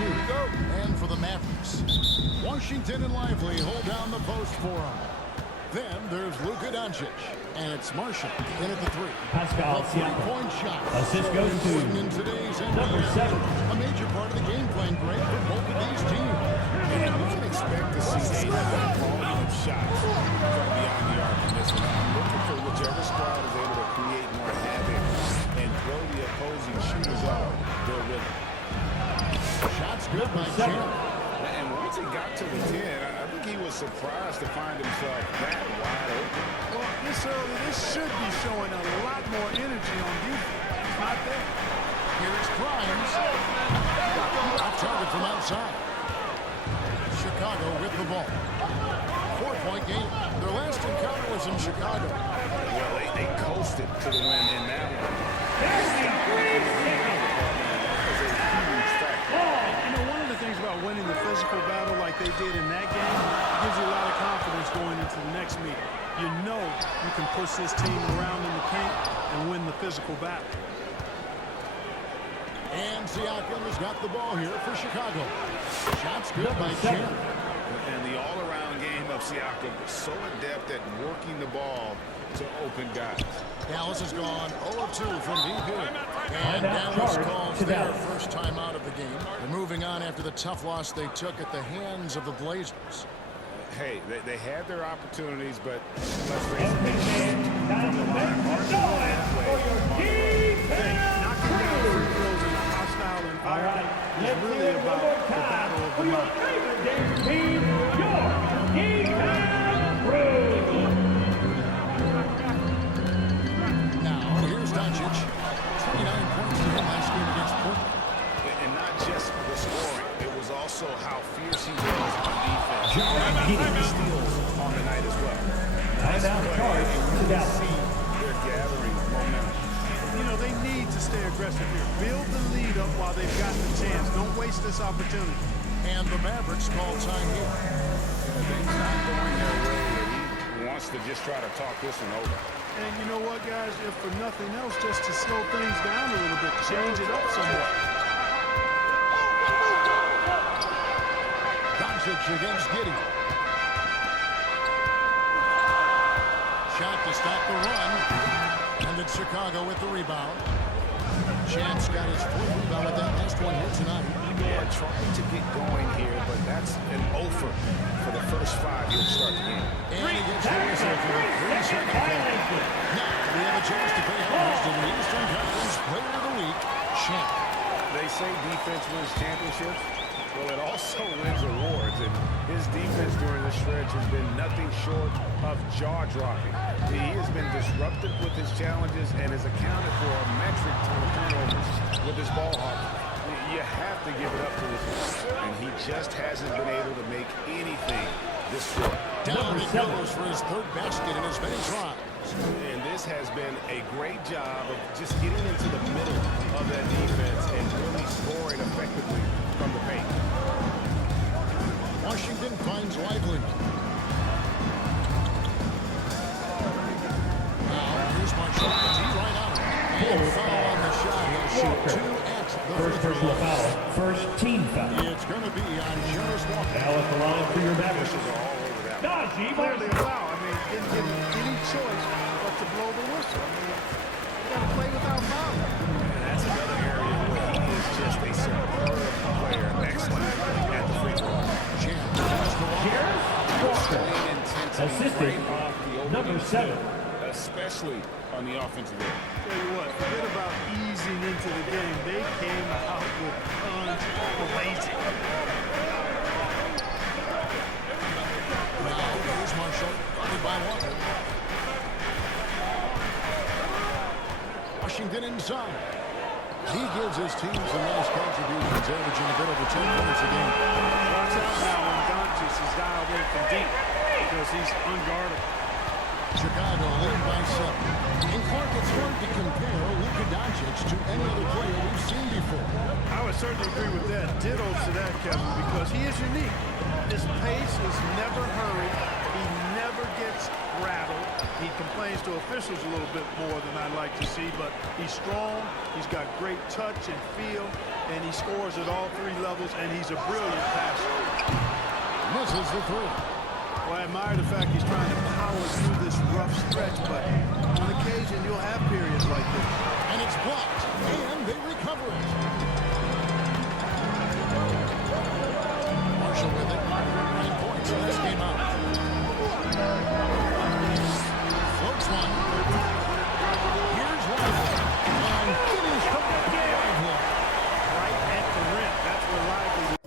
2. And for the Mavericks, Washington and Lively hold down the post for him. Then there's Luka Doncic, and it's Marshall in at the 3. Pascal A three-point shot. Assist goes to in today's number NBA. 7. A major part of the game plan, Greg, for both of these teams. And we can expect to see a volume of shots from beyond the arc in this one. I'm looking for whichever squad is able to create more havoc and throw the opposing shooters off their rhythm. Shots good by Chandler. And once he got to the 10, I think he was surprised to find himself that wide open. Well, this early, this should be showing a lot more energy on defense. It's not there. Here it's Grimes. Off target from outside. Chicago with the ball. 4-point game. Their last encounter was in Chicago. Well, they coasted to the win in that one. One of the things about winning the physical battle like they did in that game gives you a lot of confidence going into the next meeting. You know you can push this team around in the paint and win the physical battle. And Siakam has got the ball here for Chicago. Shots good by Chandler. And the all-around game of Siakam was so adept at working the ball to open guys. Dallas has gone 0-2 from deep here. And Dallas calls their first time out of the game. They're moving on after the tough loss they took at the hands of the Blazers. Hey, they had their opportunities, but let's face it, they shot from the line. Hard to go that way. Knocking down free throws in a hostile environment is really about the battle of the mind. Now, here's Doncic. 29 points to him last game against Portland. And not just the scoring, it was also how fierce he was on defense. Giddey. Steals on the night as well. Nice play. You can see they're gathering momentum. You know, they need to stay aggressive here. Build the lead up while they've got the chance. Don't waste this opportunity. And the Mavericks call time here. Things not going their way, and he wants to just try to talk this one over. And you know what, guys? If for nothing else, just to slow things down a little bit, change it up somewhat. Doncic against Giddey. Shot to stop the run. And then Chicago with the rebound. Chance got his fourth rebound with that last one here tonight. Yeah, trying to get going here, but that's an offer for the first 5 here to start the game. And he gets the whistle for the 3-second call. Now we have a chance to pay homage to the Eastern Conference Player of the Week, Champ. They say defense wins championships. Well, it also wins awards, and his defense during this stretch has been nothing short of jaw-dropping. He has been disruptive with his challenges and has accounted for a metric ton of turnovers with his ball hawking. You have to give it up to this guy, and he just hasn't been able to make anything this short. Down he goes for his third basket in as many tries. And this has been a great job of just getting into the middle of that defense and really scoring effectively from the paint. Washington finds Lively. Now here's Marshall. Right out. And foul on the shot. He'll shoot 2 at the First personal foul. First team foul. It's going to be on Jonas Walker. Now at the line for your Mavericks. All over that. Clearly a foul. I mean, didn't give him any choice but to blow the whistle. I mean, you got to play without fouling. And that's another area where he is just a superb player. Excellent at the free throw. Here's Walker. Assisted number 7. Especially on the offensive end. Tell you what, forget about easing into the game. They came out with guns blazing. Now here's Marshall. Guarded by Walker. Washington inside. He gives his team some nice contributions, averaging a bit over 10 points a game. Watch out now when Doncic is dialed in from deep because he's unguardable. Chicago lead by 7. And Clark, it's hard to compare Luka Doncic to any other player we've seen before. I would certainly agree with that. Ditto to that, Kevin, because he is unique. His pace is never hurried. He never gets rattled. He complains to officials a little bit more than I like to see, but he's strong. He's got great touch and feel, and he He scores at all three levels, and he's a brilliant passer. Misses the three. Well, I admire the fact he's trying to power through this rough stretch, but on occasion you'll have periods like this. And it's blocked, and they recover it. Marshall with it. 9 points in this game out. Floats one. Here's Lively. And finished up by Lively. Right at the rim. That's where Lively...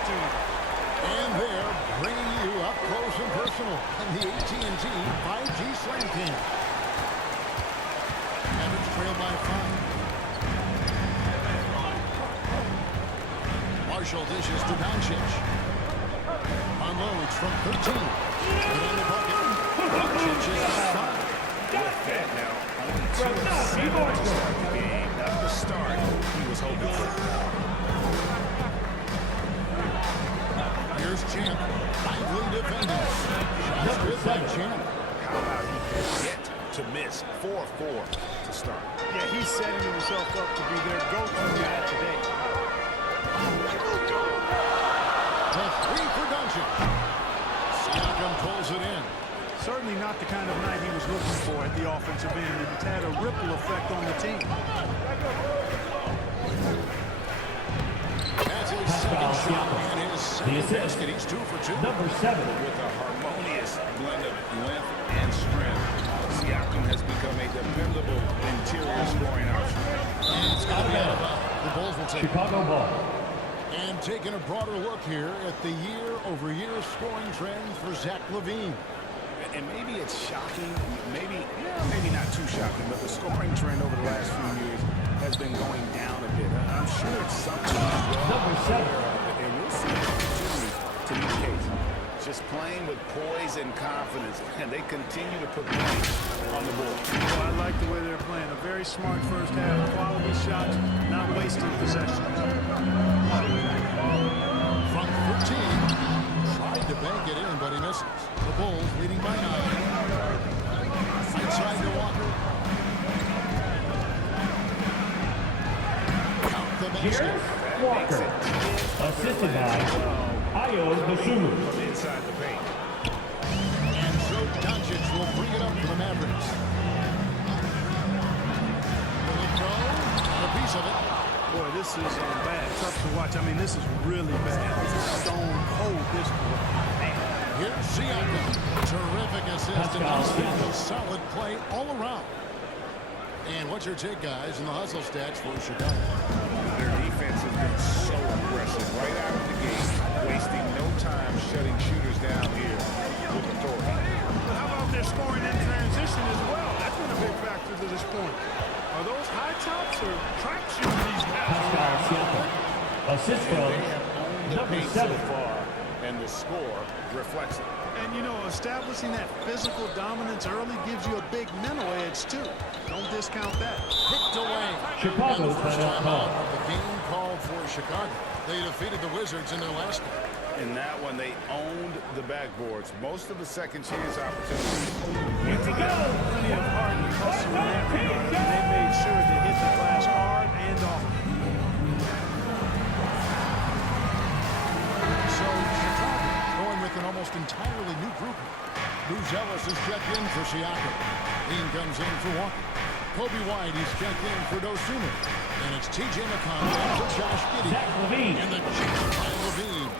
And they're bringing you up close and personal in the AT&T 5G Slam King. And it's trailed by 5. Marshall dishes to Doncic. Unloads from 13. And on the bucket. Doncic is outside. With that now, only 2 of 7 to start the game. Not the start he was hoping for. Here's Champ. Lively defending. Shots good by Champ. How about he yet to miss 4-4 to start? Yeah, he's setting himself up to be their go-to guy today. The 3 for Doncic. Siakam pulls it in. Certainly not the kind of night he was looking for at the offensive end, and it's had a ripple effect on the team. That's his second shot and his second basket. He's 2 for 2. Number 7. With a harmonious blend of length and strength, Siakam has become a dependable interior scoring option. And it's got to be out of bounds. The Bulls will take Chicago ball. And taking a broader look here at the year-over-year scoring trends for Zach LaVine. And maybe it's shocking, maybe not too shocking, but the scoring trend over the last few years has been going down a bit. I'm sure it's something Number 7. and we'll see it continue to be the case. Just playing with poise and confidence, and they continue to put points on the board. Well, I like the way they're playing. A very smart first half, quality shots, not wasting possession. From 13, tried to bank it in, but he misses. The Bulls leading by 9. Inside to Walker. Count the basket. Here's Walker. Assisted by Ayo Basuru. From inside the paint. And so Doncic will bring it up for the Mavericks. Will it go? Got a piece of it. Boy, this is bad. Tough to watch. I mean, this is really bad. This is stone cold, this boy. Man. Here's Siakam. Terrific assist and a solid play all around. And what's your take, guys, in the hustle stats for Chicago? Their defense has been so aggressive right out of the gate, wasting no time shutting shooters down here with authority. But how about their scoring in transition as well? That's been a big factor to this point. Are those high tops or track shoes these guys? Assist from number 7. So far, and the score reflects it. And, you know, establishing that physical dominance early gives you a big mental edge, too. Don't discount that. Picked away. Chicago's And the first timeout time call. out of the game call Chicago. They defeated the Wizards in their last game. In that one, they owned the backboards. Most of the second chance opportunities went to them. Plenty of heart and hustle in that regard. I mean, they made sure to hit the glass hard and often. So Chicago going with an almost entirely new group. Buzelis is checked in for Siakam. Lean comes in for Walker. Kobe White is checked in for Dosunmu. And it's T.J. McConnell for Josh Giddey. And the check by Levine.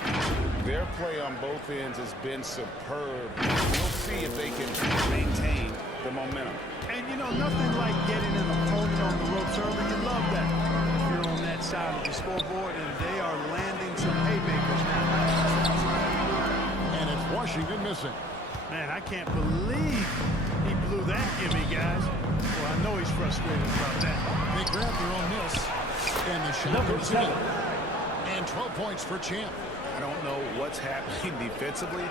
Their play on both ends has been superb. We'll see if they can maintain the momentum. And, you know, nothing like getting an opponent on the ropes early. You love that. If you're on that side of the scoreboard, and they are landing some haymakers now. And it's Washington missing. Man, I can't believe he blew that gimme, guys. Well, I know he's frustrated about that. They grab their own miss. And the shot goes in. And 12 points for Champ. I don't know what's happening defensively,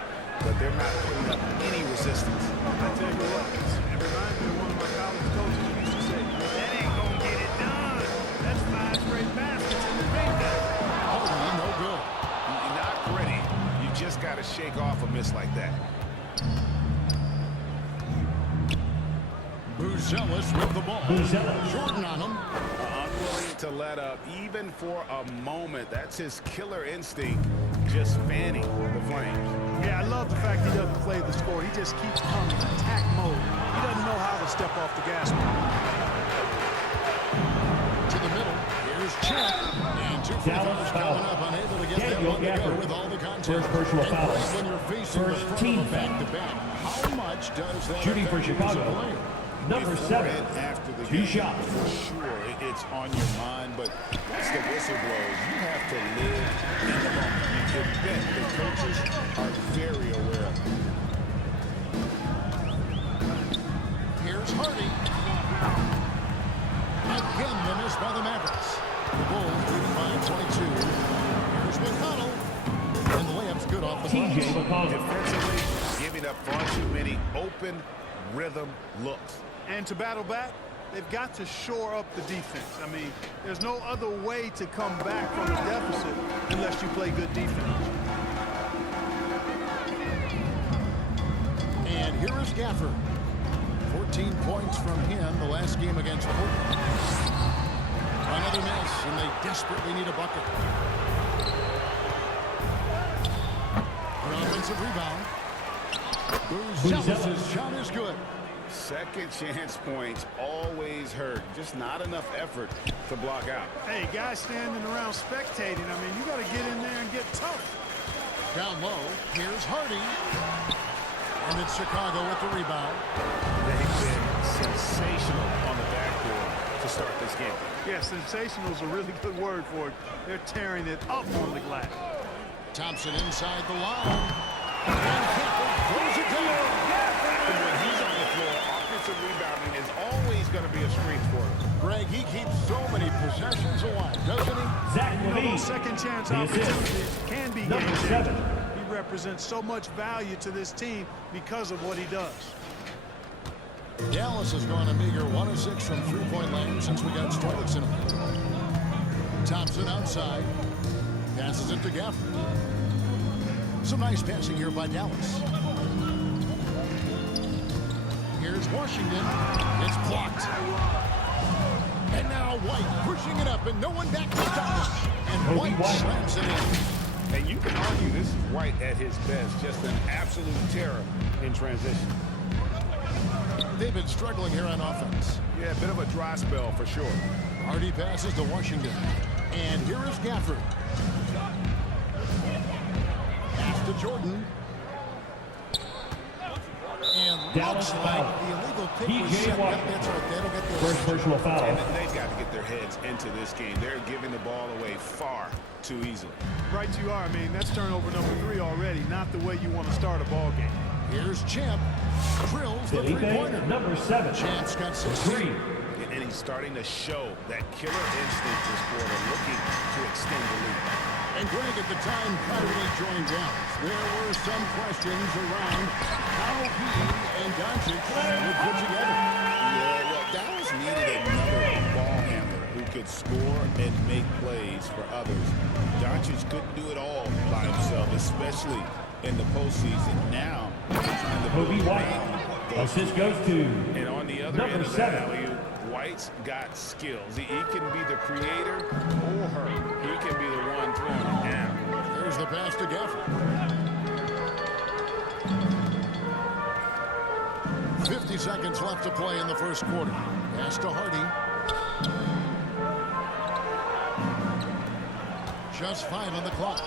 but they're not putting up any resistance. I tell you what, it reminds me of one of my college coaches who used to say, that ain't going to get it done. That's 5 straight baskets in the paint now. Holding no good. Not pretty. You just got to shake off a miss like that. Buzelis with the ball. Buzelis. Jordan on him. Unwilling to let up, even for a moment. That's his killer instinct, just fanning the flames. Yeah, I love the fact he doesn't play the score. He just keeps coming, attack mode. He doesn't know how to step off the gas pedal. To the middle. Here's Champ. And 2 free throws coming up. Unable to get that one to go with all the contact. First personal And foul. when you're facing the front of a back-to-back, how much does that Shooting for affect you as a Chicago. player? Number Before 7. and after the 2 game, shots. for sure, it's on your mind, but once the whistle blows, you have to live in the moment. You can bet the coaches are very aware of it. Here's Hardy. Again, the miss by the Mavericks. The Bulls leading by 22. Here's McConnell. And the layup's good off the T.J. glass. McConnell. Defensively, giving up far too many open rhythm looks. And to battle back, they've got to shore up the defense. I mean, there's no other way to come back from a deficit unless you play good defense. And here is Gafford. 14 points from him the last game against Portland. Another miss, and they desperately need a bucket. An offensive rebound. Buzelis' shot is good. Second chance points always hurt. Just not enough effort to block out. Hey, guys standing around spectating, I mean, you got to get in there and get tough. Down low, here's Hardy. And it's Chicago with the rebound. They've been sensational on the backboard to start this game. Yeah, sensational is a really good word for it. They're tearing it up on the glass. Thompson inside the line. And Gafford throws it down. When he's on the floor, offensive rebounding is always going to be a strength for him. Greg, he keeps so many possessions alive, doesn't he? Zach You know, Levine. those second chance The assist. opportunities can be Number game-changing. 7. He represents so much value to this team because of what he does. Dallas has gone a meager 1 of 6 from three-point land since we got started tonight. Thompson outside. Passes it to Gafford. Some nice passing here by Dallas. Here's Washington. It's blocked. And now White pushing it up, and no one back to stop it. And Kobe White White. slams it in. And you can argue this is White at his best, just an absolute terror in transition. They've been struggling here on offense. Yeah, a bit of a dry spell for sure. Hardy passes to Washington. And here is Gafford. Pass to Jordan. And Dallas looks foul. like the illegal pick was T.J. set. Yep, Washington. that's right. That'll get their First personal foul. And they've got to get their heads into this game. They're giving the ball away far too easily. Right you are. I mean, that's turnover number 3 already, not the way you want to start a ball game. Here's Champ. Drills the Felipe, three-pointer. number 7. Champ's got 6. 3. And he's starting to show that killer instinct this quarter, looking to extend the lead. And Greg, at the time Kyrie joined Dallas, there were some questions around how he and Doncic would put together. Yeah, well, Dallas needed another ball handler who could score and make plays for others. Doncic couldn't do it all by himself, especially in the postseason. Now, he's trying to build Kobe White. around those Assist goes to And on the other number end of the 7. alley-oop, White's got skills. He can be the creator or her. He can be the one throwing it down. There's the pass to Gafford. 50 seconds left to play in the first quarter. Pass to Hardy. Just 5 on the clock.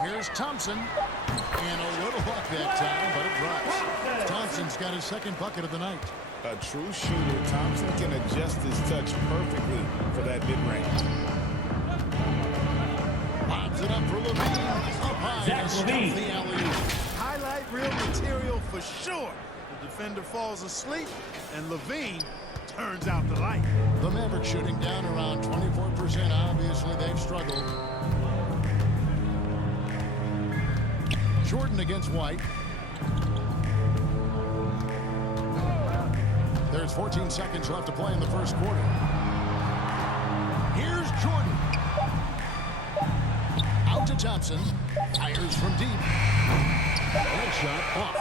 Here's Thompson. And a little luck that time, but it drops. Thompson's got his second bucket of the night. A true shooter, Thompson can adjust his touch perfectly for that mid-range. Lobs it up for Levine. Up high Zach to stuff Levine. the alley-oop. Highlight reel material for sure. The defender falls asleep, and Levine turns out the light. The Mavericks shooting down around 24%. Obviously, they've struggled. Jordan against White. There's 14 seconds left to play in the first quarter. Here's Jordan. Out to Thompson. Fires from deep. That shot off.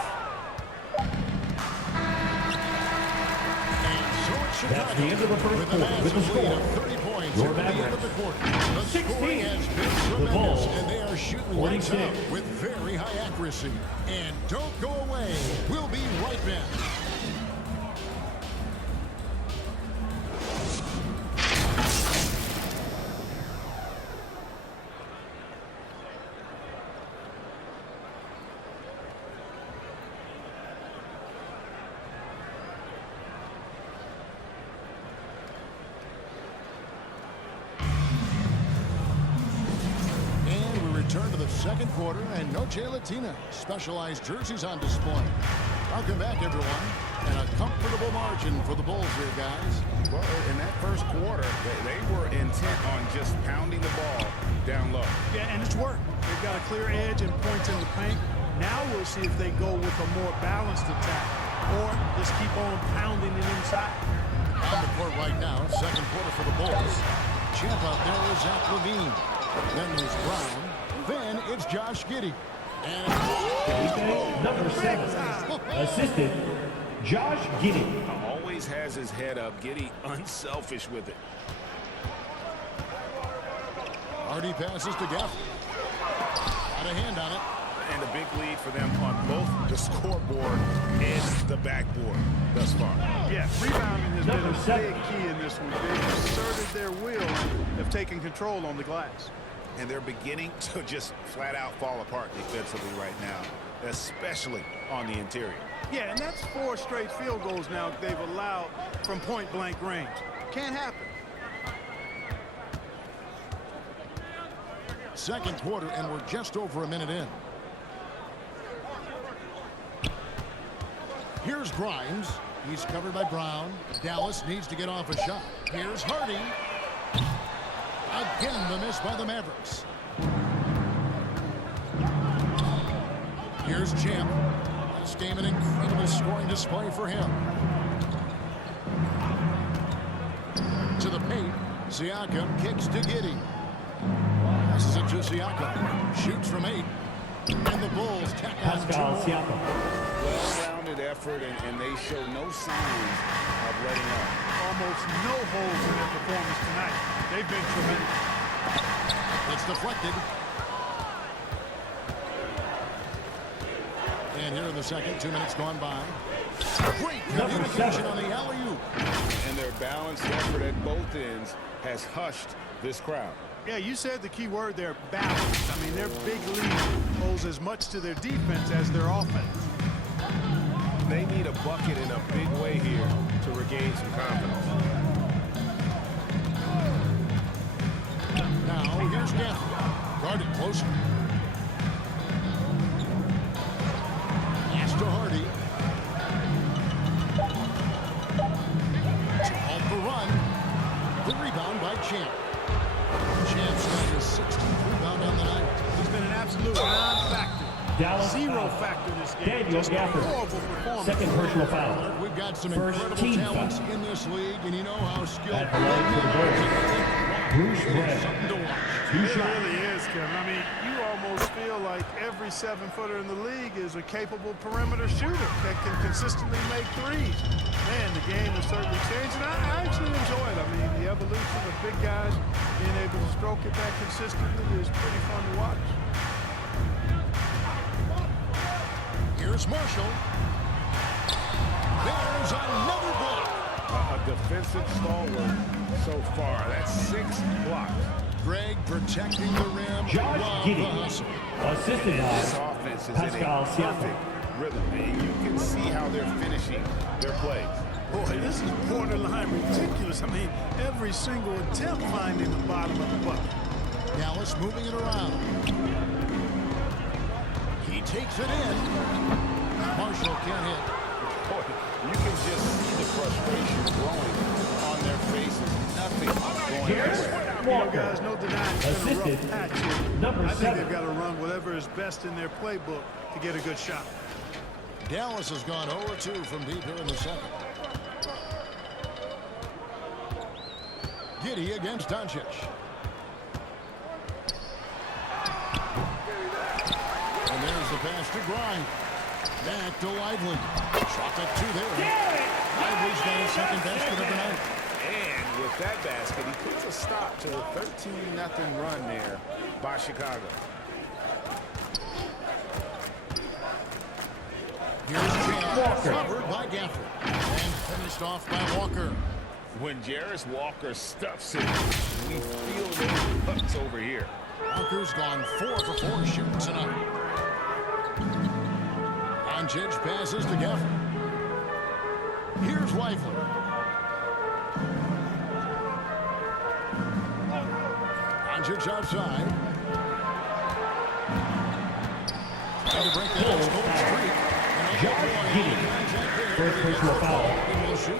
And so it's Chicago. That's the end of the first quarter with the massive lead score. of 30 points Your at the end of Mavericks. the quarter. The 16. scoring has been The tremendous, Bulls. and they are shooting lights 46. out with very high accuracy. And don't go away. We'll be right back. Return to the second quarter, and no Latina. Specialized jerseys on display. Welcome back, everyone. And a comfortable margin for the Bulls here, guys. Well, in that first quarter, they were intent on just pounding the ball down low. Yeah, and it's worked. They've got a clear edge and points in the paint. Now we'll see if they go with a more balanced attack or just keep on pounding it inside. On the court right now, second quarter for the Bulls. Champ out there is Zach Levine. Then there's Brown. Then it's Josh Giddey. And Number 7. Assisted Josh Giddey. Always has his head up. Giddey unselfish with it. Hardy passes to Gafford. Got a hand on it. And a big lead for them on both the scoreboard and the backboard thus far. Yeah, rebounding has been Number a 7. big key in this one. They've asserted their will and have taken control on the glass. And they're beginning to just flat out fall apart defensively right now, especially on the interior. Yeah, and that's 4 straight field goals now they've allowed from point-blank range. Can't happen. Second quarter, and we're just over a minute in. Here's Grimes. He's covered by Brown. Dallas needs to get off a shot. Here's Hardy. Again, the miss by the Mavericks. Here's Champ. This game an incredible scoring display for him. To the paint. Siakam kicks to Giddey. Passes it to Siakam. Shoots from 8. And the Bulls tack on 2 Pascal more. Siakam. Well-rounded effort, and they show no signs of letting up. Almost no holes in their performance tonight. They've been tremendous. It's deflected. And here in the second, 2 minutes gone by. Great communication on the alley-oop. And their balanced effort at both ends has hushed this crowd. Yeah, you said the key word there, balance. I mean, their big lead owes as much to their defense as their offense. They need a bucket in a big way here to regain some confidence. Now, here's Gafford. Guarded closer. Pass to Hardy. To halt the run. The rebound by Champ. Champ's got his 16th rebound on the night. He's been an absolute non-factor Dallas Zero foul. factor this game. Daniel Just a Gafford. horrible performance. Second personal foul. We've got some First incredible team talents foul. in this league, and you know how skilled At the line for the Bulls, Bruce Brown. something to watch. Two It shots. really is, Kevin. I mean, you almost feel like every 7-footer in the league is a capable perimeter shooter that can consistently make threes. Man, the game has certainly changed, and I actually enjoy it. I mean, the evolution of big guys being able to stroke it that consistently is pretty fun to watch. Here's Marshall. There's another block. A defensive stalwart so far. That's 6 blocks. Greg protecting the rim. Josh Love Giddey. the hustle. Assisted This by offense is Pascal in a Siakam. perfect rhythm, and you can see how they're finishing their plays. Boy, this is borderline ridiculous. I mean, every single attempt finding the bottom of the bucket. Dallas moving it around. He takes it in. Marshall can't hit. Boy, you can just see the frustration growing on their faces. Nothing going Here's anywhere. You know, Walker. guys, no denying it's been a Assisted rough patch here. number I think 7. they've got to run whatever is best in their playbook to get a good shot. Dallas has gone 0-2 from deep here in the second. Giddey against Doncic. And there's the pass to Grind. Back to Lively. Shot at 2 there. Lively's got his second basket of the night. And with that basket, he puts a stop to the 13-0 run there by Chicago. Here's Cam, covered by Gafford. And finished off by Walker. When Jarris Walker stuffs it, we feel those bucks over here. Walker's gone 4 for 4 shooting tonight. Doncic passes to Gafford. Here's Lively. Doncic outside. Trying to break that scoring streak. Josh Giddey. First personal foul.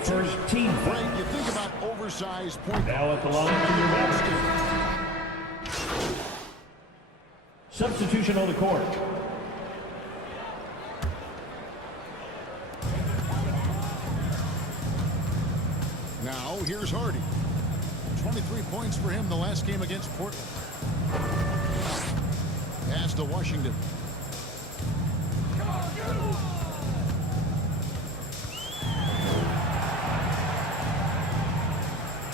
First team foul. Right, you think about oversized point. Now at the line for the Redskins. Substitution on the court. Now, here's Hardy. 23 points for him the last game against Portland. Pass to Washington.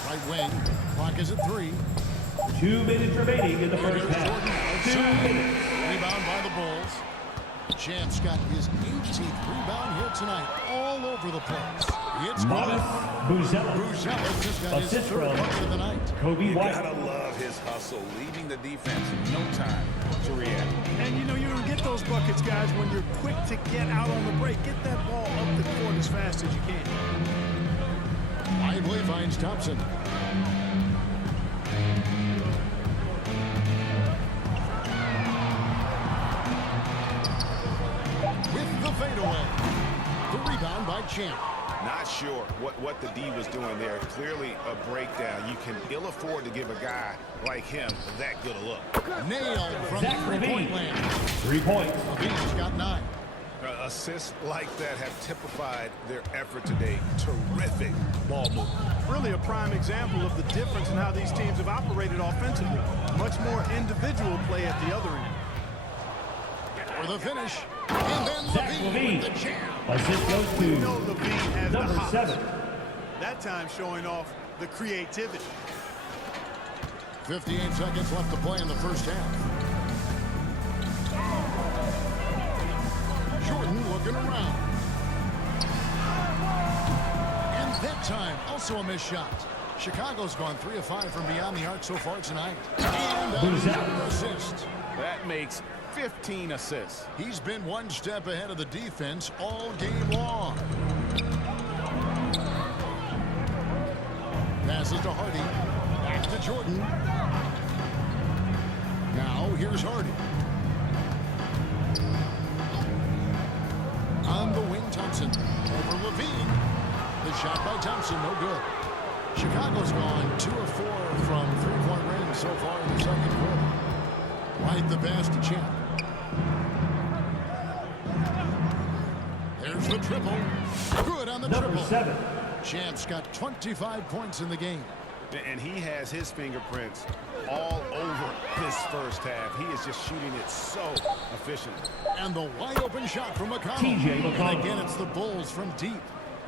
Right wing. Clock is at 3. 2 minutes remaining in the first half. 2 minutes. Rebound by the Bulls. Champ's got his 18th rebound here tonight. All over the place. It's Mavis Buzella. Buzella just got his Assist 3rd from bucket of the night. Kobe You White. gotta love his hustle, leaving the defense no time to react. And you know, you're going to get those buckets, guys, when you're quick to get out on the break. Get that ball up the court as fast as you can. Lively finds Thompson. With the fadeaway. The rebound by Champ. Not sure what the D was doing there. Clearly a breakdown. You can ill afford to give a guy like him that good a look. Nailed from Zach three-point Levine. land. 3 points. Levine's got 9. Assists like that have typified their effort today. Terrific ball movement. Really a prime example of the difference in how these teams have operated offensively. Much more individual play at the other end. For the finish. And then Zach Levine Levine. with the jam. Assist goes We know to Levine has the number hops. 7. That time showing off the creativity. 58 seconds left to play in the first half. Jordan looking around. And that time, also a missed shot. Chicago's gone 3 of 5 from beyond the arc so far tonight. And another assist. That makes 15 assists. He's been one step ahead of the defense all game long. Passes to Hardy. Back to Jordan. Now here's Hardy. On the wing, Thompson. Over Levine. The shot by Thompson, no good. Chicago's gone 2 of 4 from three-point range so far in the second quarter. Right the pass to Champ. Here's the triple. Good on the Number triple. 7. Champ's got 25 points in the game. And he has his fingerprints all over this first half. He is just shooting it so efficiently. And the wide open shot from McConnell. TJ McConnell. And again, it's the Bulls from deep.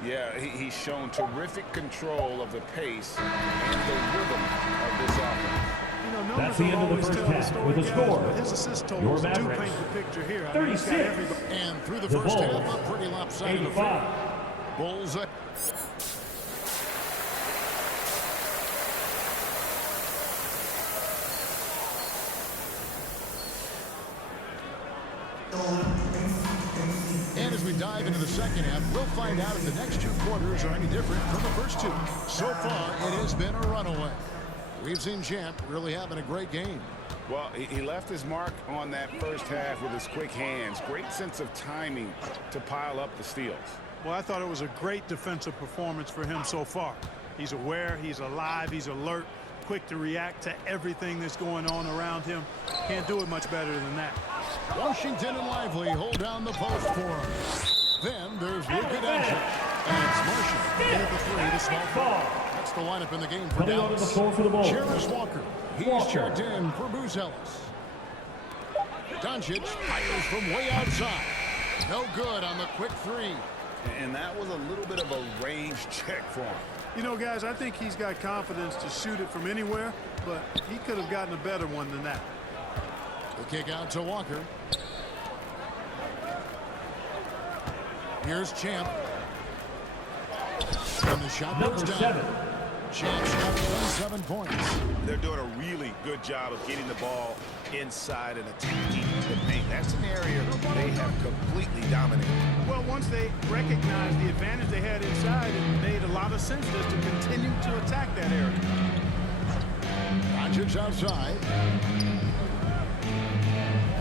Yeah, he's shown terrific control of the pace and the rhythm of this offense. You know, That's the end of the first half with a score. His assist Your totals do Mavericks, paint the picture here. I mean, he's got 36. everybody. And through the The first Bulls, half, a pretty lopsided 85. affair. Bulls at... And as we dive into the second half, we'll find out if the next 2 quarters are any different from the first 2. So far, it has been a runaway. We've seen Champ really having a great game. Well, he left his mark on that first half with his quick hands. Great sense of timing to pile up the steals. Well, I thought it was a great defensive performance for him so far. He's aware, he's alive, he's alert, quick to react to everything that's going on around him. Can't do it much better than that. Washington and Lively hold down the post for him. Then there's Luka Doncic. And it's Marshall in at the 3, the small ball. That's the lineup in the game for Coming onto the Dallas. floor for the Bulls. Jarris Walker. He's Walker. checked in for Booz Ellis. Doncic fires from way outside. No good on the quick 3. And that was a little bit of a range check for him. You know, guys, I think he's got confidence to shoot it from anywhere, but he could have gotten a better one than that. The kick out to Walker. Here's Champ. And the shot Number goes down. 7. Champ's got 27 points. They're doing a really good job of getting the ball inside and attacking the paint. That's an area they have completely dominated. Well, once they recognized the advantage they had inside, it made a lot of sense just to continue to attack that area. Doncic outside.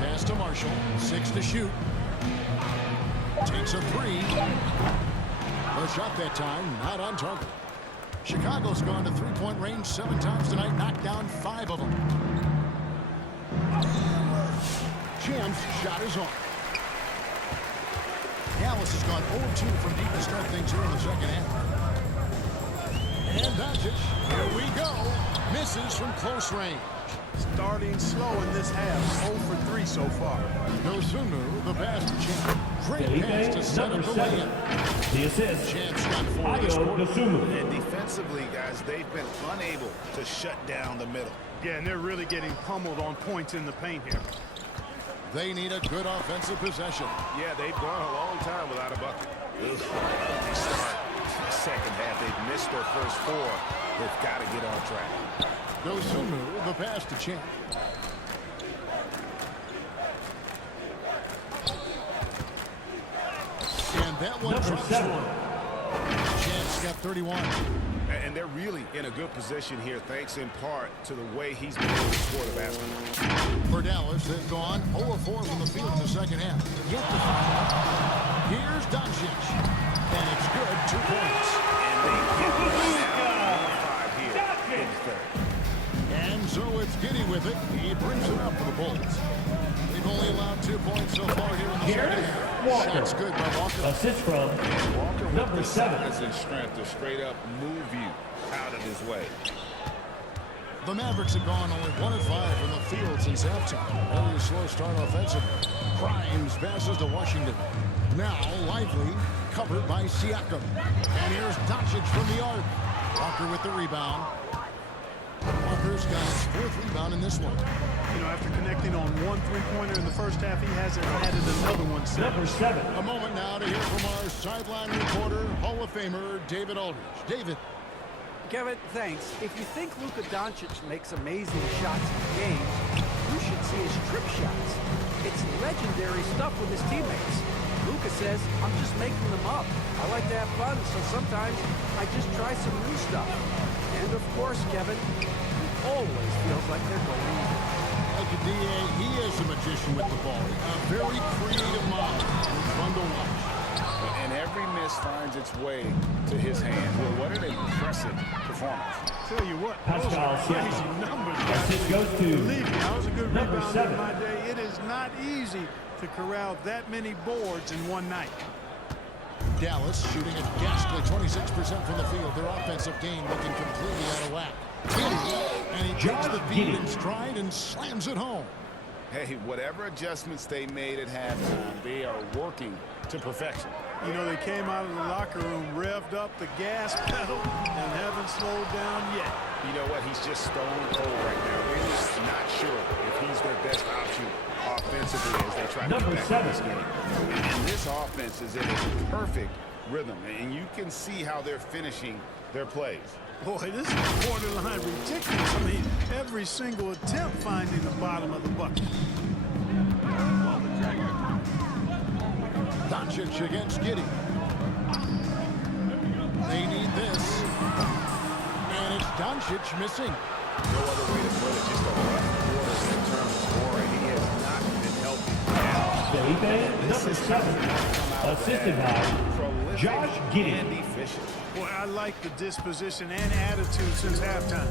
Pass to Marshall. 6 to shoot. Takes a 3. The shot that time, not on target. Chicago's gone to 3-point range 7 times tonight, knocked down 5 of them. Champ's shot is on. Dallas has gone 0-2 from deep to start things here in the second half. And Doncic, here we go, misses from close range. Starting slow in this half, 0 for 3 so far. Dosunmu, the pass to Champ. Great pass to set up the lay-in. The assist. Champ's got 4 this Ayo quarter. Dosunmu. And defensively, guys, they've been unable to shut down the middle. Yeah, and they're really getting pummeled on points in the paint here. They need a good offensive possession. Yeah, they've gone a long time without a bucket. They start the second half. They've missed their first 4. They've got to get on track. Dosunmu, the pass to Champ. And that one Number drops 7. short. Champ's got 31. And they're really in a good position here, thanks in part to the way he's been able to score the basket. For Dallas, they've gone 0-4 from the field in the second half. Yet to find. Here's Doncic. And it's good, 2 points. And they get now 5 here in the third. And so it's Giddey with it. He brings it up for the Bulls. They've only allowed 2 points so far here in the second half. Walker. Shot's good by Walker. Assist from Walker with number the 7. size and strength to straight up move you out of his way. The Mavericks have gone only 1 of 5 from the field since halftime. Only a slow start offensively. Grimes passes to Washington. Now Lively covered by Siakam. And here's Doncic from the arc. Walker with the rebound. Walker's got his 4th rebound in this one. You know, after connecting on 1 3-pointer in the first half, he hasn't added another one since. Number 7. A moment now to hear from our sideline reporter, Hall of Famer David Aldridge. David. Kevin, thanks. If you think Luka Doncic makes amazing shots in games, you should see his trip shots. It's legendary stuff with his teammates. Luka says, I'm just making them up. I like to have fun, so sometimes I just try some new stuff. And of course, Kevin, it always feels like they're going easy. Like a DA, he is a magician with the ball. A very creative mind. It's fun to watch. And every miss finds its way to his hands. Well, what an impressive performance. Tell you what, those Pascal are crazy Siakam. numbers, Assist guys. goes to Believe me, I was a good number rebounder 7. in my day. It is not easy to corral that many boards in one night. Dallas shooting a ghastly 26% from the field. Their offensive game looking completely out of whack. And he takes the beat in stride and slams it home. Hey, whatever adjustments they made at halftime, they are working to perfection. You know, they came out of the locker room, revved up the gas pedal, and haven't slowed down yet. You know what? He's just stone cold right now. Really not sure if he's their best option offensively as they try to get back in this game. And this offense is in a perfect rhythm, and you can see how they're finishing their plays. Boy, this is borderline ridiculous. I mean, every single attempt finding the bottom of the bucket. Doncic against Giddey. They need this. And it's Doncic missing. No other way to put it, just a rough quarter in terms of scoring. He has not been healthy at all. Felipe, number 7, assisted by Josh Giddey. And efficient. Boy, I like the disposition and attitude since halftime.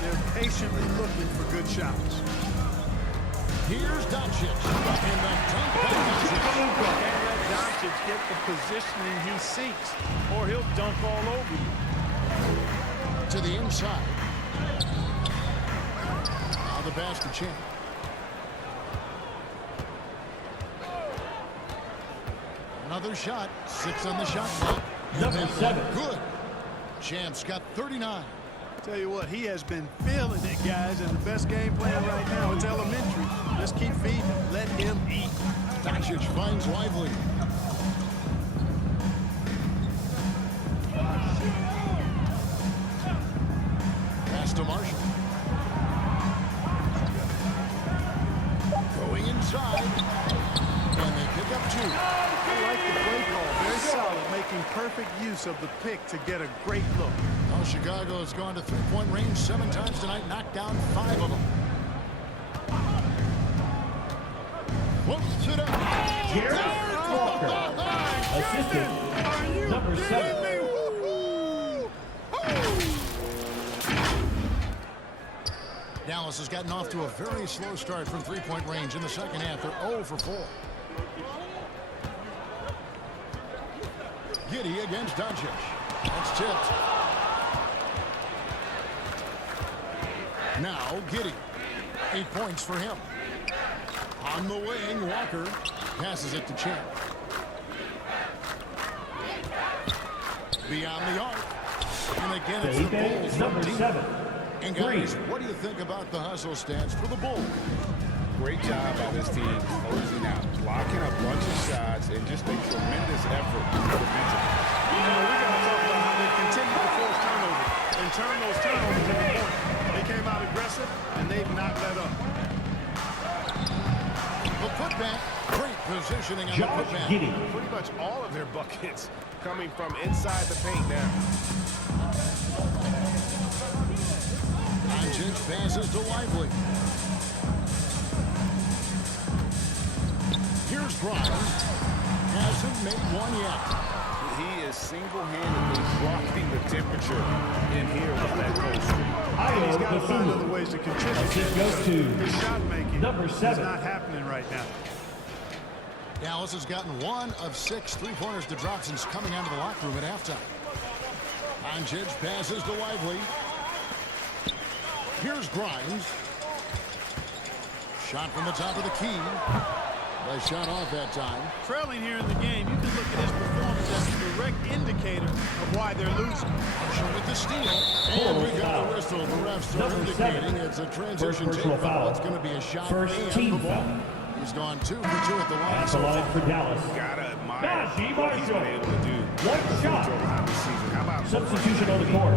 They're patiently looking for good shots. Here's Doncic. And the dunk by Doncic. Can't let Doncic get the positioning he seeks, or he'll dunk all over you. To the inside. Now the pass to Champ. Another shot. 6 on the shot clock. Number 7. Good. Champ's got 39. Tell you what, he has been feeling it, guys, and the best game plan right now, it's elementary. Just keep feeding him. Let him eat. Doncic finds Lively. Pass to Marshall. Going inside. And they pick up 2. I like the play call. Very solid, making perfect use of the pick to get a great look. Well, Chicago has gone to three-point range 7 times tonight, knocked down 5 of them. Whoops it up. Jarrett Walker, assistant, number 7. Dallas has gotten off to a very slow start from three-point range in the second half. They're 0 for 4. Giddey against Doncic. That's tipped. Now Giddey. 8 points for him. On the wing, Walker passes it to Champ. Beyond the arc. And again, it's the Bulls number from deep. 7. And guys, what do you think about the hustle stance for the Bulls? Great job by this team closing out, blocking a bunch of shots, and just a tremendous effort defensively. You know, we got to talk about how they continue to force turnovers and turn those turnovers into points. They came out aggressive, and they've not let up. The putback, great positioning on Josh the putback. Giddey. Pretty much all of their buckets coming from inside the paint now. Doncic passes to Lively. Here's Grimes. Hasn't made one yet. He is single-handedly dropping the temperature in here with that coach. He's got to find Bethune. other ways to contribute. Assist goes to His shot making number is 7. not happening right now. Dallas has gotten 1 of 6 3-pointers to drop since coming out of the locker room at halftime. Doncic passes to Lively. Here's Grimes. Shot from the top of the key. They shot off that time. Trailing here in the game, you can look at his performance as a direct indicator of why they're losing. Marshall with the steal. And we got the whistle. The refs are Number indicating 7. it's a First transition personal take foul. foul. It's going to be a shot First and team the ball. foul. He's gone 2 for 2 at the line. At the So line far. for Dallas. Gotta admire Najee what he's been Marshall. able to do. One shot. This season. How about Substitution on the court.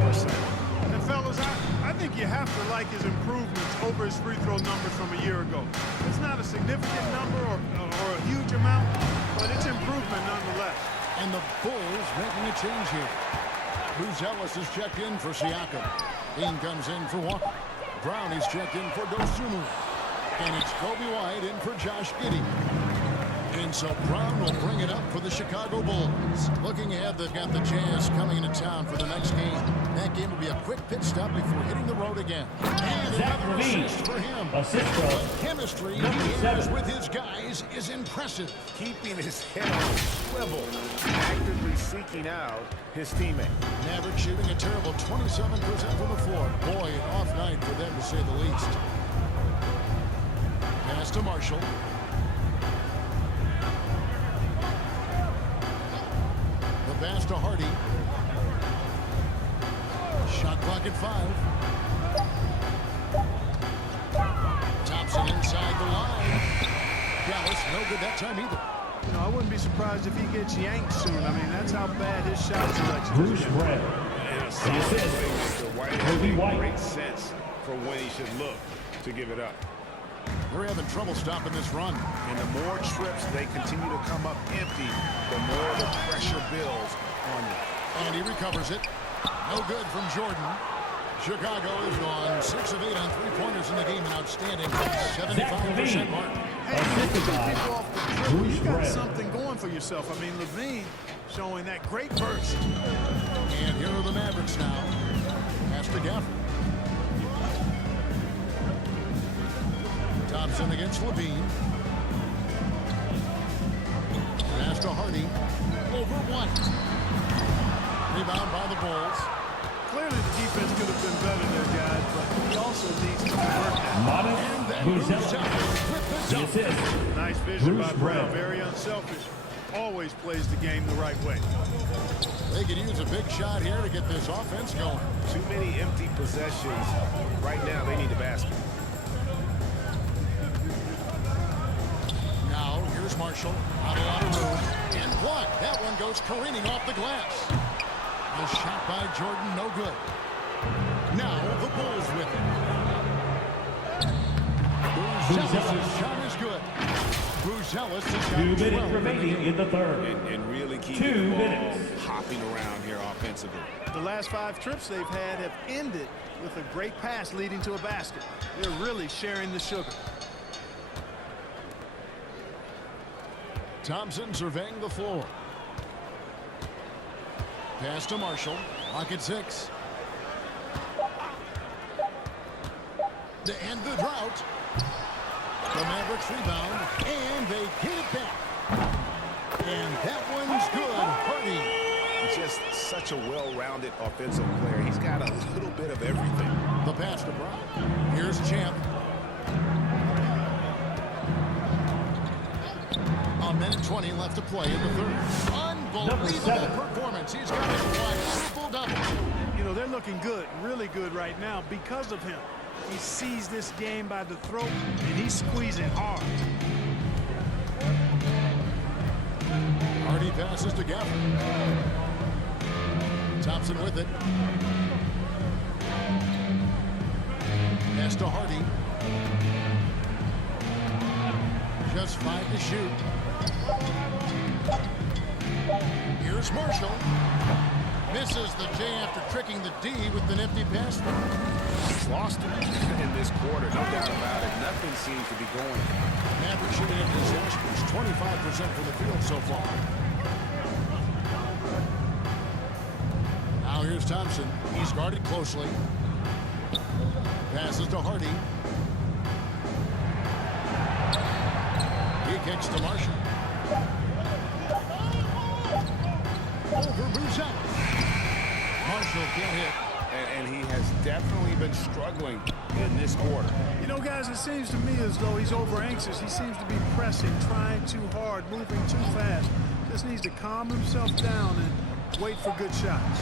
And fellas, I think you have to like his improvements over his free throw numbers from a year ago. It's not a significant number or a huge amount, but it's improvement nonetheless. And the Bulls making a change here. Bruce Ellis is checked in for Siakam. Dean comes in for Walker. Brown is checked in for Dosunmu. And it's Kobe White in for Josh Giddey. And so Brown will bring it up for the Chicago Bulls. Looking ahead, they've got the Jazz coming into town for the next game. That game will be a quick pit stop before hitting the road again. And another assist for him. Assist from The chemistry he has with his guys is impressive. Keeping his head on a swivel, actively seeking out his teammate. Maverick shooting a terrible 27% from the floor. Boy, an off night for them to say the least. Pass to Marshall. The pass to Hardy. Shot clock at 5. Thompson inside the line. Dallas, no good that time either. You know, I wouldn't be surprised if he gets yanked soon. I mean, that's how bad his shot selection Bruce is. Brown. And a The solid assist. playmaker. White Kobe makes White. great sense for when he should look to give it up. They're having trouble stopping this run. And the more trips they continue to come up empty, the more the pressure builds on them. And he recovers it. No good from Jordan. Chicago has gone 6 of 8 on three-pointers in the game. An outstanding 75% mark. Hey, you Assisted keep by people off the dribble. Bruce You got Brown. something going for yourself. I mean, Levine showing that great burst. And here are the Mavericks now. Pass to Gafford. Thompson against Levine. Pass to Hardy. Over one. Rebound by the Bulls. Clearly, the defense could have been better there, guys, but he also needs to convert that. Modest And then Boozelli. with the The dunk. assist. Nice vision Bruce by Brown. Brown. Very unselfish. Always plays the game the right way. They could use a big shot here to get this offense going. Too many empty possessions. Right now, they need a basket. Now, here's Marshall. Not a lot of room. And blocked. That one goes careening off the glass. A shot by Jordan, no good. Now, the Bulls with it. Boozellis' shot is good. Boozellis has 2 got minutes 12 in the remaining game. in the third. And really keeping 2 the ball minutes. hopping around here offensively. The last 5 trips they've had have ended with a great pass leading to a basket. They're really sharing the sugar. Thompson surveying the floor. Pass to Marshall. Lock at 6. To end the drought. The Mavericks rebound, and they get it back. And that one's good. Hardy. He's just such a well-rounded offensive player. He's got a little bit of everything. The pass to Brown. Here's Champ. A minute 20 left to play in the third. Unbelievable performance. He's got a quadruple double. You know, they're looking good, really good right now because of him. He sees this game by the throat, and he's squeezing hard. Hardy passes to Gafford. Thompson with it. Pass to Hardy. Just 5 to shoot. Here's Marshall. Misses the J after tricking the D with the nifty pass. He's lost it in this quarter, no doubt about it. Nothing seems to be going. Maverick shooting at disastrous 25% from the field so far. Now here's Thompson. He's guarded closely. Passes to Hardy. He kicks to Marshall. Over Boozellis. Marshall can't hit. And he has definitely been struggling in this quarter. You know, guys, it seems to me as though he's over-anxious. He seems to be pressing, trying too hard, moving too fast. Just needs to calm himself down and wait for good shots.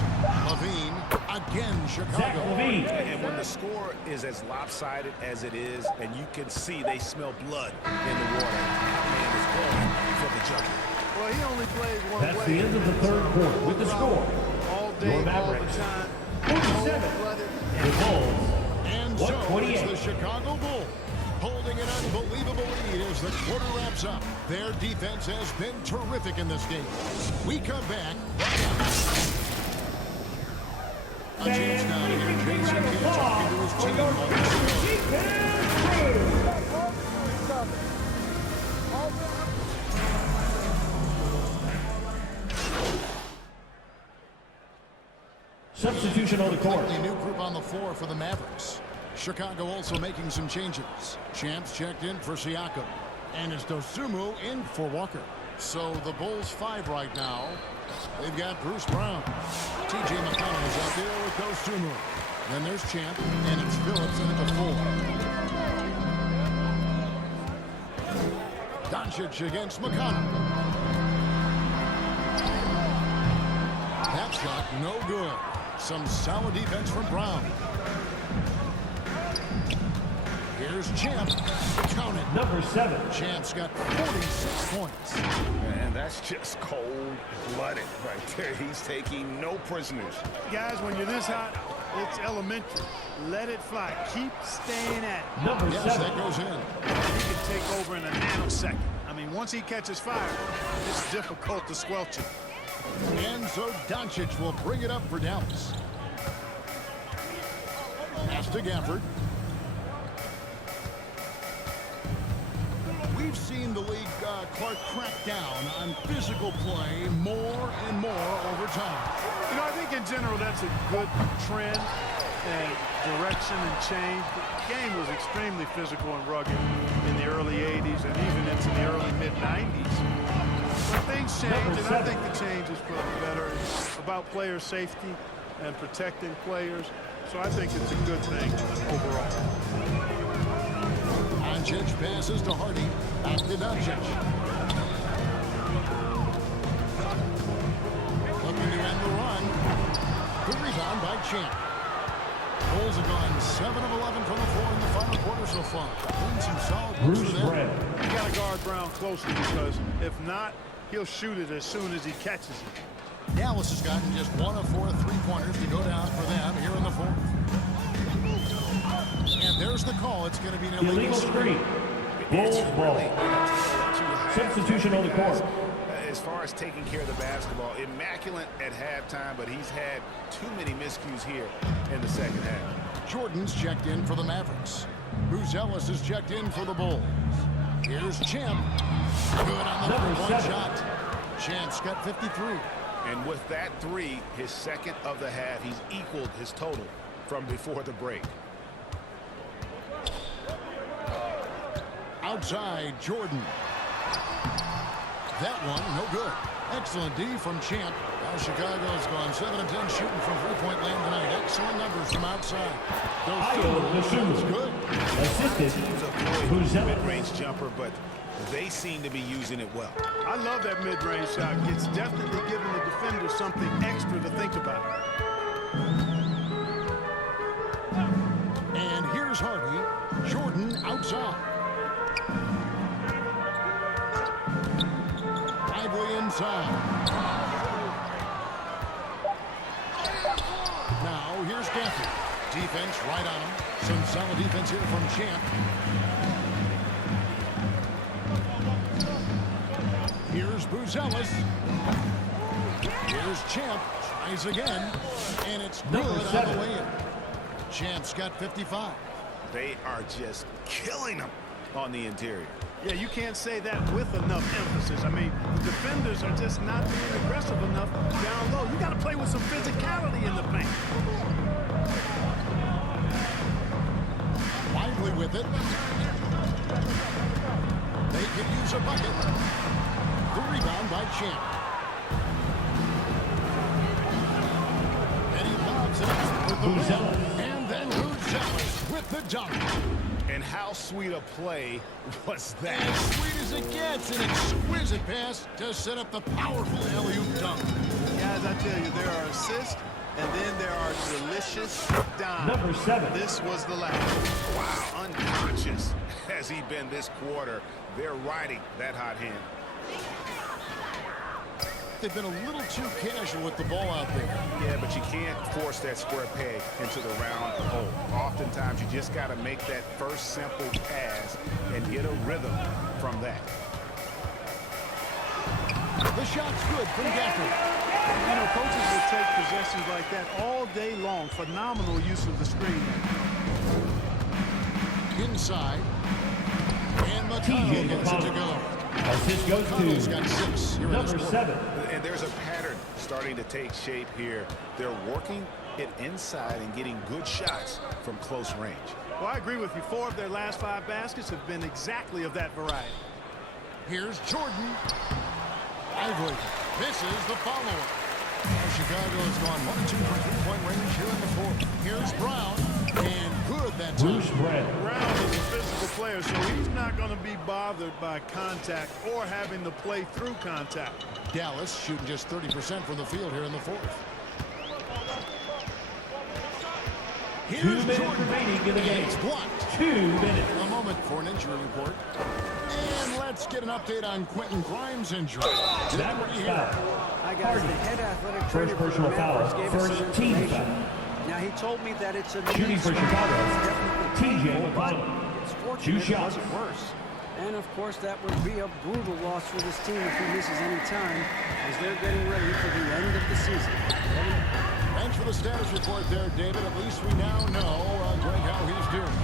Levine, again, Zach Chicago. Levine. And when the score is as lopsided as it is, and you can see they smell blood in the water, man is going for the jugular. Well, he only plays one That's way. the end of the third quarter with the score. All Your day, all Mavericks. the time. 47. Cold-blooded. And the Bulls. And so it's 128. the Chicago Bulls holding an unbelievable lead as the quarter wraps up. Their defense has been terrific in this game. We come back. A chance now to get Jason Kidd talking to his team on the show. Substitution on the court. Completely new group on the floor for the Mavericks. Chicago also making some changes. Champs checked in for Siakam. And it's Dosunmu in for Walker. So the Bulls 5 right now. They've got Bruce Brown. TJ McConnell is out there with Dosunmu. Then there's Champ, and it's Phillips in at the 4. Doncic against McConnell. That shot no good. Some solid defense from Brown. Here's Champ. Count it. Number 7. Champ's got 46 points. And that's just cold-blooded right there. He's taking no prisoners. Guys, when you're this hot, it's elementary. Let it fly. Keep staying at it. Number Yes, 7. that goes in. He can take over in a nanosecond. I mean, once he catches fire, it's difficult to squelch it. And so Doncic will bring it up for Dallas. Pass to Gafford. We've seen the league, Clark, crack down on physical play more and more over time. You know, I think in general that's a good trend and direction and change. The game was extremely physical and rugged in the early 80s and even into the early mid-90s. But things change, and I think the change is for the better. It's about player safety and protecting players. So I think it's a good thing overall. Doncic passes to Hardy. Back to Doncic. Looking to end the run. The rebound by Champ. Bulls have gone 7 of 11 from the floor in the final quarter so far. Doing some solid work Bruce for them. Brown. You got to guard Brown closely because if not, he'll shoot it as soon as he catches it. Dallas has gotten just 1 of 4 3-pointers to go down for them here in the fourth. And there's the call. It's going to be an Illegal screen. Bulls ball. Substitution on the court. As far as taking care of the basketball, immaculate at halftime, but he's had too many miscues here in the second half. Jordan's checked in for the Mavericks. Bruce Ellis is checked in for the Bulls. Here's Champ. Good on the Number 3-point 7. shot. Champ's got 53. And with that 3, his second of the half, he's equaled his total from before the break. Outside, Jordan. That one, no good. Excellent D from Champ. Now Chicago's gone 7 of 10 shooting from three-point land tonight. Excellent numbers from outside. Those good. Assisted. Who's mid-range jumper, but they seem to be using it well. I love that mid-range shot. It's definitely giving the defender something extra to think about. And here's Hardy. Jordan outside. Lively inside. Now here's Gafford. Defense right on him. Some solid defense here from Champ. Here's Buzelis. Here's Champ. Tries again. And it's good Number on 7. the way in. Champ's got 55. They are just killing them on the interior. Yeah, you can't say that with enough emphasis. I mean, the defenders are just not being aggressive enough down low. You got to play with some physicality in the paint. Lively with it. They could use a bucket. The rebound by Champ. And he lobs it up for the Buzelis. win. And then Buzelis with the dunk. And how sweet a play was that? As sweet as it gets, an exquisite pass to set up the powerful alley-oop dunk. Guys, I tell you, there are assists, and then there are delicious dimes. Number 7. This was the last. Wow, unconscious has he been this quarter. They're riding that hot hand. They've been a little too casual with the ball out there. Yeah, but you can't force that square peg into the round hole. Oftentimes, you just got to make that first simple pass and get a rhythm from that. The shot's good from Gafford. You know, coaches will take possessions like that all day long. Phenomenal use of the screen. Inside. And McConnell gets it to go. Assist goes McConnell's to got 6 here in this number quarter. 7. And there's a pattern starting to take shape here. They're working hit inside and getting good shots from close range. Well, I agree with you. 4 of their last 5 baskets have been exactly of that variety. Here's Jordan. Ivory misses the follow-up. Chicago has gone 1-2 from three-point range here in the fourth. Here's Brown, and good that time. Bruce Brown. Brown is a physical player, so he's not going to be bothered by contact or having to play through contact. Dallas shooting just 30% from the field here in the fourth. 2 minutes remaining in the game. It's blocked. 2 minutes. A moment for an injury report. And let's get an update on Quentin Grimes' injury. That was foul. Hi guys, the head athletic trainer First for the personal foul. Mavericks gave us some First team information. foul. Now he told me that it's a Shooting for Chicago. TJ but McConnell. it's 2 fortunate it shots. wasn't worse. And of course that would be a brutal loss for this team if he misses any time as they're getting ready for the end of the season. Thanks for the status report there, David. At least we now know, Greg, how he's doing.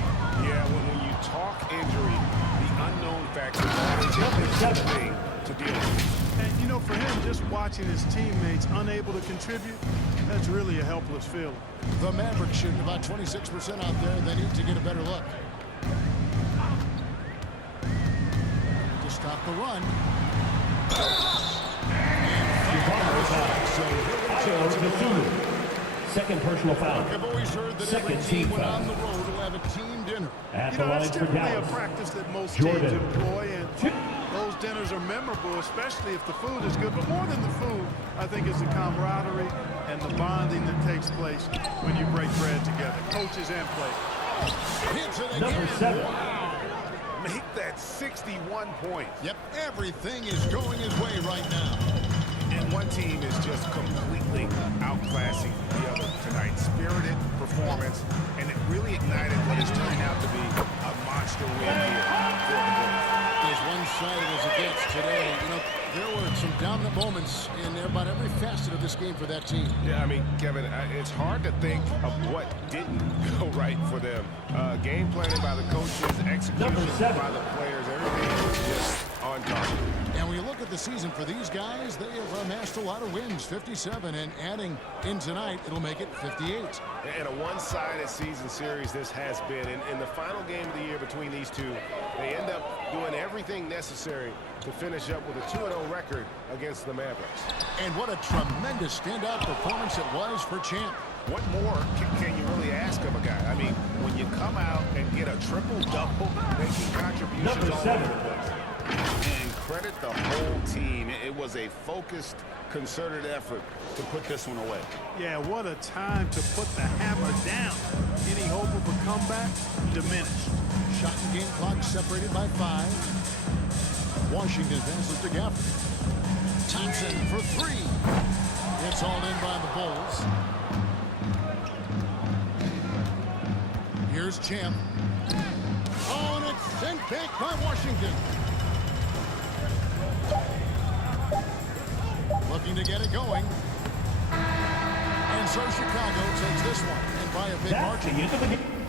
Yeah, when you talk injury, the unknown factor is a thing to deal with. And, you know, for him, just watching his teammates unable to contribute, that's really a helpless feeling. The Mavericks shooting about 26% out there. They need to get a better look. To stop the run. Second personal foul. I've always heard that every Second team team went foul. on the road will have a team dinner. At You the know, line that's for typically a Dallas. practice that most Jordan. teams employ, and those dinners are memorable, especially if the food is good. But more than the food, I think it's the camaraderie and the bonding that takes place when you break bread together, coaches and players. Hits it Number again. 7. Make that 61 points. Yep, everything is going his way right now. And one team is just completely outclassing the other tonight. Spirited performance, and it really ignited what is turning out to be a monster win here for the Bulls. As one-sided as it gets today, you know, there were some dominant moments in about every facet of this game for that team. Yeah, I mean, Kevin, it's hard to think of what didn't go right for them. Game planning by the coaches, execution Number 7. by the players, everything was just on target. And when you look at the season for these guys, they have amassed a lot of wins, 57, and adding in tonight, it'll make it 58. And a one-sided season series this has been. In the final game of the year between these two, they end up doing everything necessary to finish up with a 2-0 record against the Mavericks. And what a tremendous standout performance it was for Champ. What more can you really ask of a guy? I mean, when you come out and get a triple-double, making contributions Number all 7. over the place. And credit the whole team. It was a focused, concerted effort to put this one away. Yeah, what a time to put the hammer down. Any hope of a comeback? Diminished. Shot and game clock separated by 5. Washington passes to Gafford. Thompson for 3. It's all in by the Bulls. Here's Champ. Oh, and it's sent back by Washington. Looking to get it going. And so Chicago takes this one. And by a big That's the margin. end of the game.